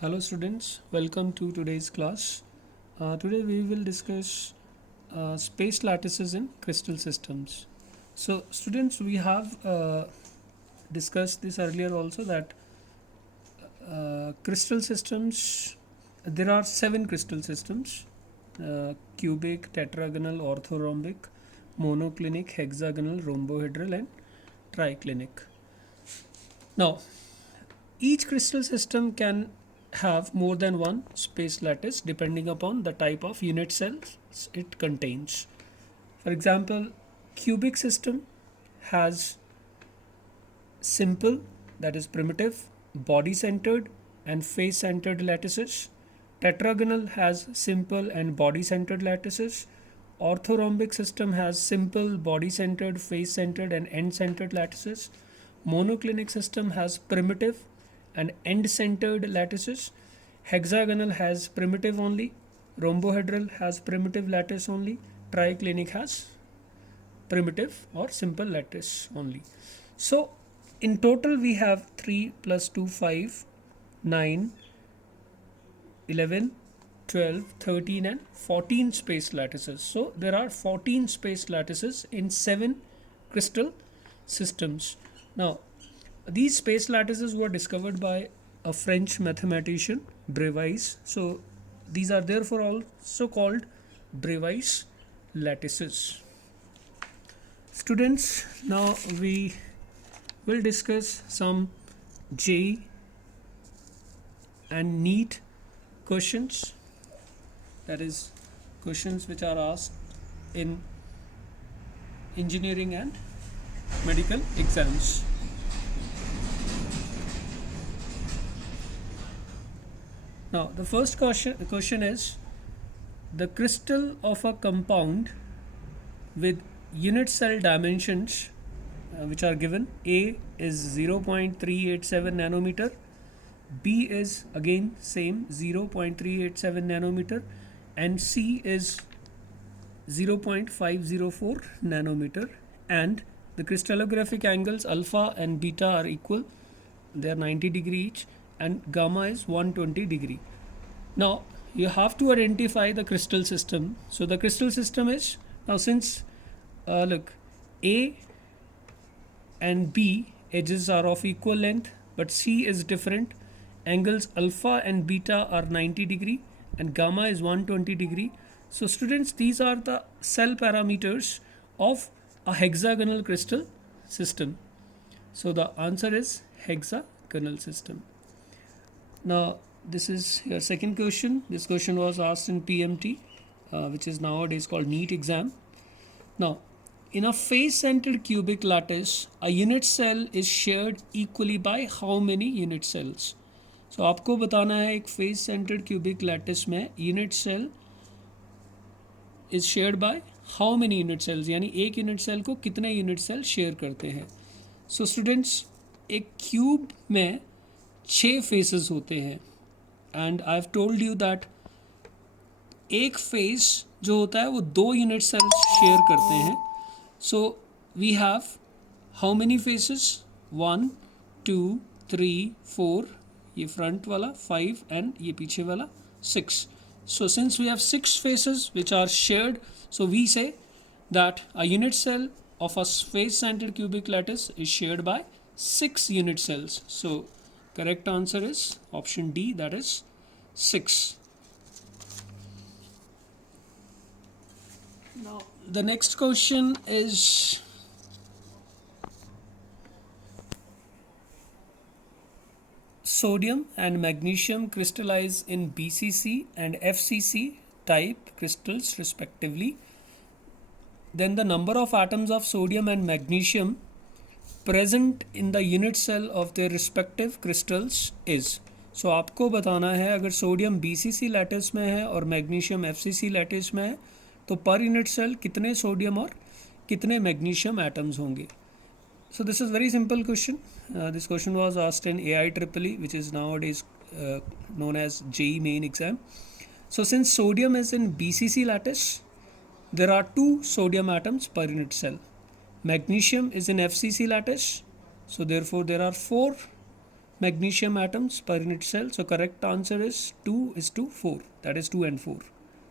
Hello students, welcome to today's class. Today we will discuss space lattices in crystal systems. So students, we have discussed this earlier also that crystal systems, there are 7 crystal systems: cubic, tetragonal, orthorhombic, monoclinic, hexagonal, rhombohedral and triclinic. Now each crystal system can have more than one space lattice depending upon the type of unit cells it contains. For example, cubic system has simple, that is primitive, body centered and face centered lattices. Tetragonal has simple and body centered lattices. Orthorhombic system has simple, body centered, face centered and end centered lattices. Monoclinic system has primitive and end centered lattices. Hexagonal has primitive only. Rhombohedral has primitive lattice only. Triclinic has primitive or simple lattice only. So in total we have 3 plus 2 5, 9, 11, 12, 13 and 14 space lattices. So there are 14 space lattices in 7 crystal systems. Now these space lattices were discovered by a French mathematician, Bravais. So these are therefore also called Bravais lattices. Students, now we will discuss some JEE and NEET questions, that is questions which are asked in engineering and medical exams. Now the first question is, the crystal of a compound with unit cell dimensions which are given: A is 0.387 nanometer, B is again same 0.387 nanometer and C is 0.504 nanometer, and the crystallographic angles alpha and beta are equal, they are 90 degree each, and gamma is 120 degree. Now you have to identify the crystal system. So the crystal system is, now since look, A and B edges are of equal length but C is different, angles alpha and beta are 90 degree and gamma is 120 degree. So students, these are the cell parameters of a hexagonal crystal system. So the answer is hexagonal system. Now this is your second question. This question was asked in PMT, which is nowadays called NEET exam. Now in a face centered cubic lattice, a unit cell is shared equally by how many unit cells? So आपको बताना है एक face centered cubic lattice में unit cell is shared by how many unit cells, यानी एक unit cell को कितने unit cell share करते हैं. So students, एक cube में 6 faces होते हैं and I've told you that एक face जो होता है वो 2 unit cells share करते हैं. So we have how many faces? 1, 2, 3, 4, ये front वाला 5 and ये पीछे वाला 6. So since we have 6 faces which are shared, so we say that a unit cell of a face centered cubic lattice is shared by 6 unit cells. So correct answer is option D, that is 6. Now the next question is, sodium and magnesium crystallize in BCC and FCC type crystals respectively. Then the number of atoms of sodium and magnesium present in the unit cell of their respective crystals is. So आपको बताना है अगर sodium BCC lattice में है और magnesium FCC lattice में है तो पर यूनिट सेल कितने सोडियम और कितने मैग्नीशियम एटम्स होंगे. So this is very simple question. This question was asked in AIEEE, which is nowadays known as JEE main exam. So since sodium is in BCC lattice, there are 2 sodium atoms per unit cell. Magnesium is in FCC lattice, so therefore there are 4 magnesium atoms per unit cell. So correct answer is 2:4. That is 2 and 4.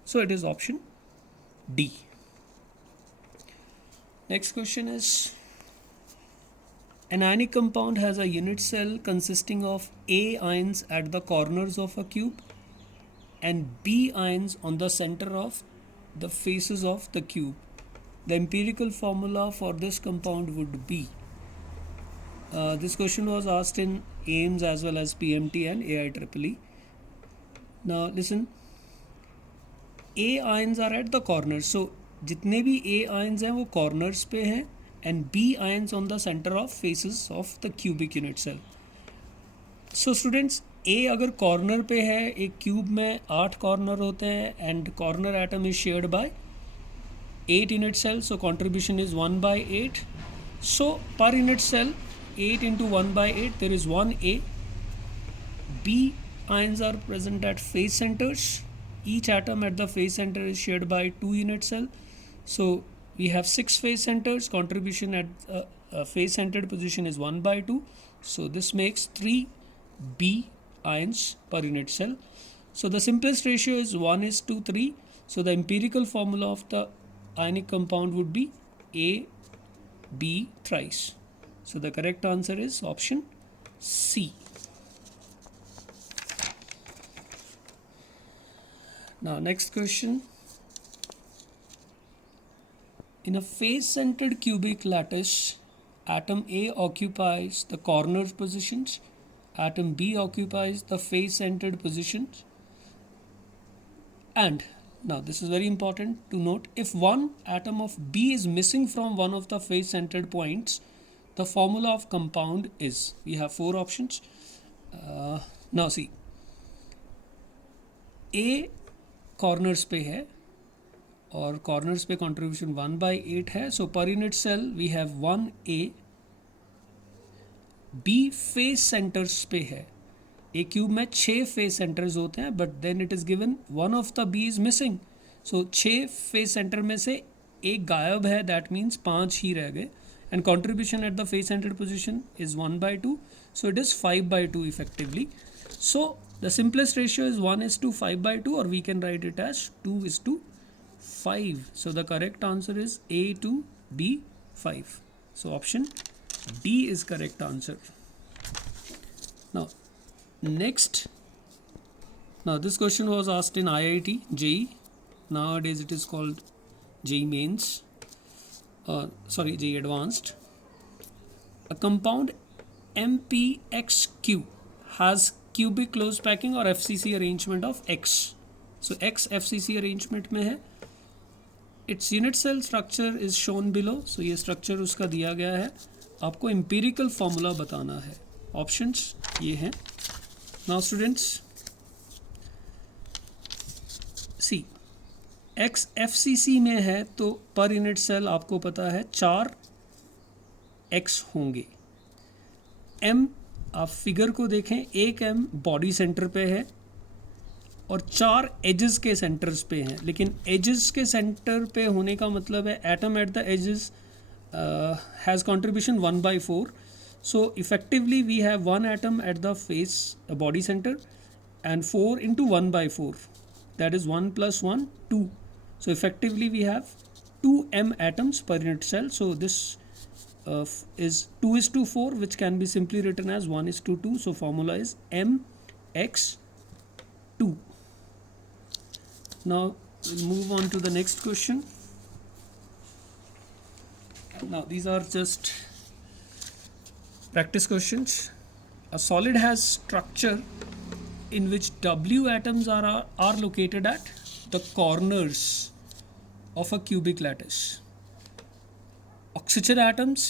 So it is option D. Next question is, an ionic compound has a unit cell consisting of A ions at the corners of a cube and B ions on the center of the faces of the cube. The empirical formula for this compound would be. This question was asked in AIMS as well as PMT and AIEEE. Now listen, A ions are at the corners. So जितने भी A ions हैं वो corners पे हैं and B ions on the center of faces of the cubic unit cell. So students, A अगर corner पे है, एक cube में 8 corner होते हैं and corner atom is shared by 8 unit cells, so contribution is 1/8. So per unit cell 8 into 1/8, there is 1 A. B ions are present at face centers. Each atom at the face center is shared by 2 unit cell. So we have 6 face centers. Contribution at face centered position is 1/2. So this makes 3 B ions per unit cell. So the simplest ratio is 1:3. So the empirical formula of the ionic compound would be A B thrice. So the correct answer is option C. Now next question. In a face-centered cubic lattice, atom A occupies the corner positions, atom B occupies the face-centered positions, and now this is very important to note, if one atom of B is missing from one of the face-centered points, the formula of compound is, we have 4 options. Now see, A corners पे है और corners पे contribution 1/8 है, so per unit cell we have 1 A. B face centers पे है, एक cube में 6 face centres होते हैं, but then it is given one of the B is missing. So 6 face centre में से एक गायब है, दैट मीन्स 5 ही रह गए. And contribution at the face centred position is 1/2, so it is 5/2 effectively. So the simplest ratio is 1:5/2, और we can write it as 2:5. So the correct answer is A2B5. So option D is correct answer. Now next, now this question was asked in IIT JEE. Nowadays it is called JEE Mains, JEE Advanced. A compound MPXQ has cubic closed packing or FCC arrangement of X. So X FCC arrangement में है. Its unit cell structure is shown below. So ये structure उसका दिया गया है, आपको empirical formula बताना है. Options ये हैं. Now students, see, X FCC में है तो पर यूनिट सेल आपको पता है 4 X होंगे. M, आप फिगर को देखें, एक M बॉडी सेंटर पे है और 4 एजेस के सेंटर्स पे हैं. लेकिन एजेस के सेंटर पे होने का मतलब है atom at the edges has contribution 1/4. So effectively we have 1 atom at the face body center and 4 into 1/4, that is 1 plus 1 2. So effectively we have 2 M atoms per unit cell. So this is 2:4, which can be simply written as 1:2. So formula is MX2. Now we'll move on to the next question. Now these are just practice questions. A solid has structure in which W atoms are located at the corners of a cubic lattice. Oxygen atoms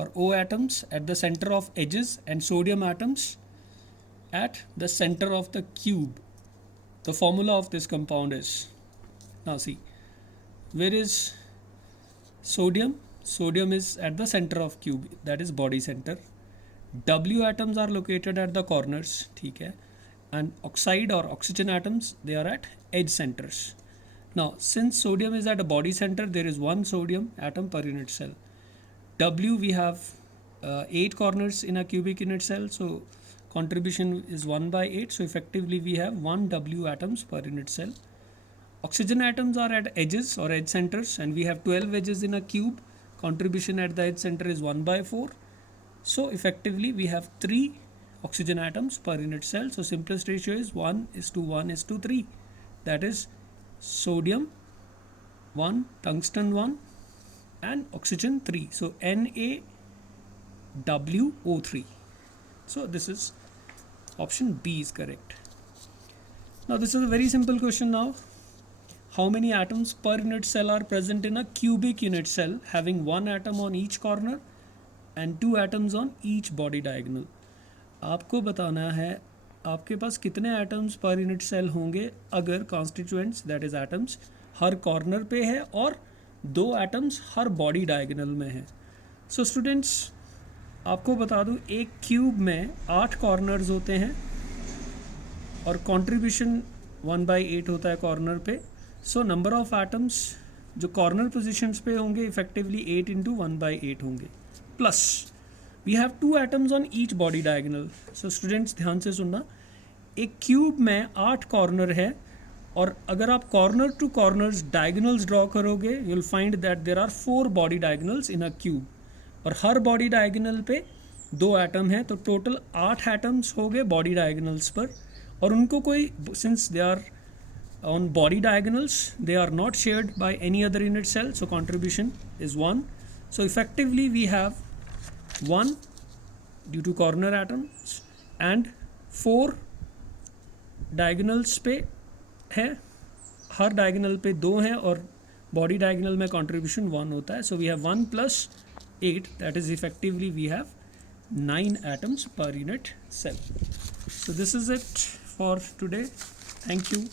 or O atoms at the center of edges and sodium atoms at the center of the cube. The formula of this compound is, now see, where is sodium? Sodium is at the center of cube, that is body center. W atoms are located at the corners, ठीक है, and oxide or oxygen atoms, they are at edge centers. Now since sodium is at a body center, there is 1 sodium atom per unit cell. W we have 8 corners in a cubic unit cell, so contribution is 1 by 8. So effectively we have 1 W atoms per unit cell. Oxygen atoms are at edges or edge centers, and we have 12 edges in a cube. Contribution at the edge center is 1 by 4. So effectively we have 3 oxygen atoms per unit cell. So simplest ratio is 1:1:3. That is sodium 1, tungsten 1, and oxygen 3. So NaWO3. So this is option B is correct. Now this is a very simple question now. How many atoms per unit cell are present in a cubic unit cell having 1 atom on each corner and 2 atoms on each body diagonal? आपको बताना है आपके पास कितने atoms per unit cell होंगे अगर constituents that is atoms her corner पे है और 2 एटम्स हर बॉडी डायगोनल में है. सो स्टूडेंट्स, आपको बता दूं एक क्यूब में 8 कॉर्नर्स होते हैं और कंट्रीब्यूशन 1/8 होता है कॉर्नर पे. सो नंबर ऑफ एटम्स जो कॉर्नर पोजीशंस पे होंगे इफेक्टिवली 8 × 1/8 होंगे. Plus we have 2 atoms on each body diagonal. So students ध्यान से सुनना, एक क्यूब में 8 कॉर्नर है और अगर आप corner to corners diagonals draw करोगे you will find that there are 4 body diagonals in a cube और हर बॉडी डायगोनल पे 2 एटम है. तो टोटल 8 एटम्स हो गए बॉडी डायगोनल्स पर और उनको कोई since they are on body diagonals they are not shared by any other unit cell, so contribution is 1. So effectively we have 1 due to corner atoms and 4 diagonals पे है, हर diagonal पे 2 हैं और body diagonal में contribution 1 होता है. So we have 1 plus 8, that is effectively we have 9 atoms per unit cell. So this is it for today. Thank you.